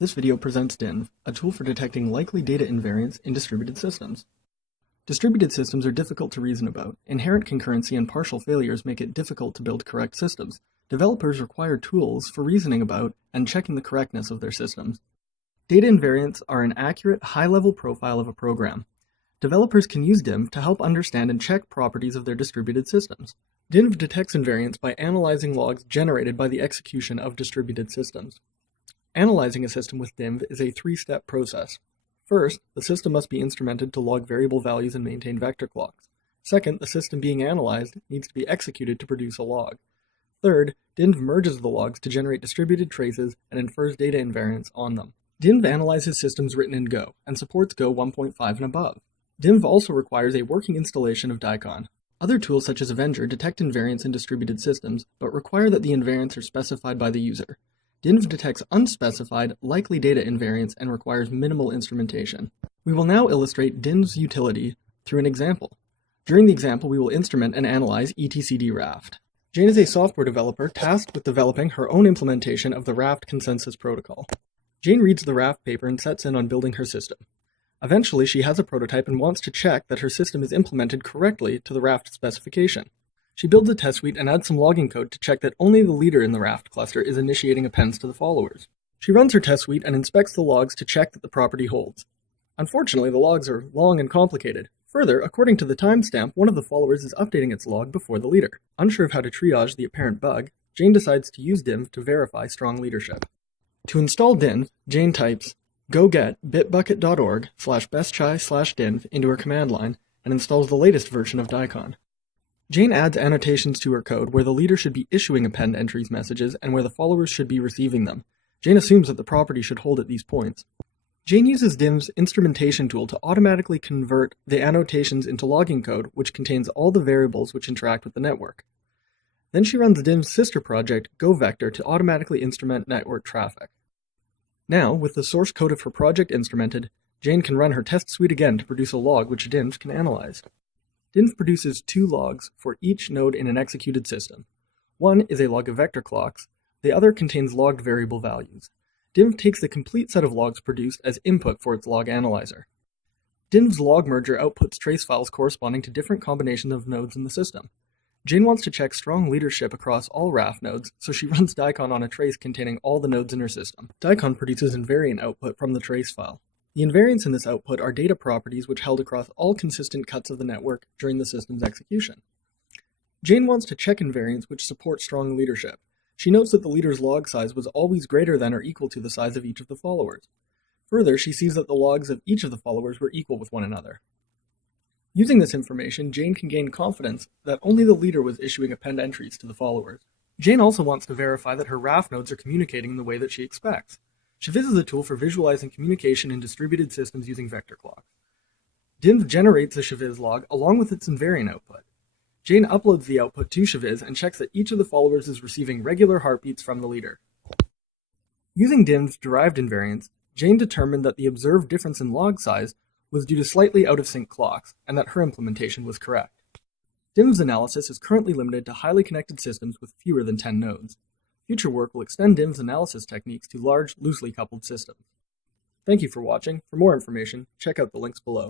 This video presents Dinv, a tool for detecting likely data invariants in distributed systems. Distributed systems are difficult to reason about. Inherent concurrency and partial failures make it difficult to build correct systems. Developers require tools for reasoning about and checking the correctness of their systems. Data invariants are an accurate, high-level profile of a program. Developers can use Dinv to help understand and check properties of their distributed systems. Dinv detects invariants by analyzing logs generated by the execution of distributed systems. Analyzing a system with Dinv is a three-step process. First, the system must be instrumented to log variable values and maintain vector clocks. Second, the system being analyzed needs to be executed to produce a log. Third, Dinv merges the logs to generate distributed traces and infers data invariants on them. Dinv analyzes systems written in Go and supports Go 1.5 and above. Dinv also requires a working installation of daikon. Other tools such as Avenger detect invariants in distributed systems, but require that the invariants are specified by the user. Dinv detects unspecified, likely data invariants and requires minimal instrumentation. We will now illustrate Dinv's utility through an example. During the example, we will instrument and analyze etcd raft. Jane is a software developer tasked with developing her own implementation of the raft consensus protocol. Jane reads the raft paper and sets in on building her system. Eventually, she has a prototype and wants to check that her system is implemented correctly to the raft specification. She builds a test suite and adds some logging code to check that only the leader in the raft cluster is initiating appends to the followers. She runs her test suite and inspects the logs to check that the property holds. Unfortunately, the logs are long and complicated. Further, according to the timestamp, one of the followers is updating its log before the leader. Unsure of how to triage the apparent bug, Jane decides to use Dinv to verify strong leadership. To install Dinv, Jane types go get bitbucket.org/bestchai/dinv into her command line and installs the latest version of daikon. Jane adds annotations to her code where the leader should be issuing append entries messages and where the followers should be receiving them. Jane assumes that the property should hold at these points. Jane uses Dinv's instrumentation tool to automatically convert the annotations into logging code, which contains all the variables which interact with the network. Then she runs Dinv's sister project, GoVector, to automatically instrument network traffic. Now, with the source code of her project instrumented, Jane can run her test suite again to produce a log which Dinv can analyze. Dinv produces two logs for each node in an executed system. One is a log of vector clocks, the other contains logged variable values. Dinv takes the complete set of logs produced as input for its log analyzer. Dinv's log merger outputs trace files corresponding to different combinations of nodes in the system. Jane wants to check strong leadership across all raft nodes, so she runs daikon on a trace containing all the nodes in her system. Daikon produces invariant output from the trace file. The invariants in this output are data properties which held across all consistent cuts of the network during the system's execution. Jane wants to check invariants which support strong leadership. She notes that the leader's log size was always greater than or equal to the size of each of the followers. Further, she sees that the logs of each of the followers were equal with one another. Using this information, Jane can gain confidence that only the leader was issuing append entries to the followers. Jane also wants to verify that her raft nodes are communicating in the way that she expects. Shiviz is a tool for visualizing communication in distributed systems using vector clocks. Dinv generates a Shiviz log along with its invariant output. Jane uploads the output to Shiviz and checks that each of the followers is receiving regular heartbeats from the leader. Using Dinv's derived invariants, Jane determined that the observed difference in log size was due to slightly out-of-sync clocks, and that her implementation was correct. Dinv's analysis is currently limited to highly connected systems with fewer than 10 nodes. Future work will extend Dinv's analysis techniques to large, loosely coupled systems. Thank you for watching. For more information, check out the links below.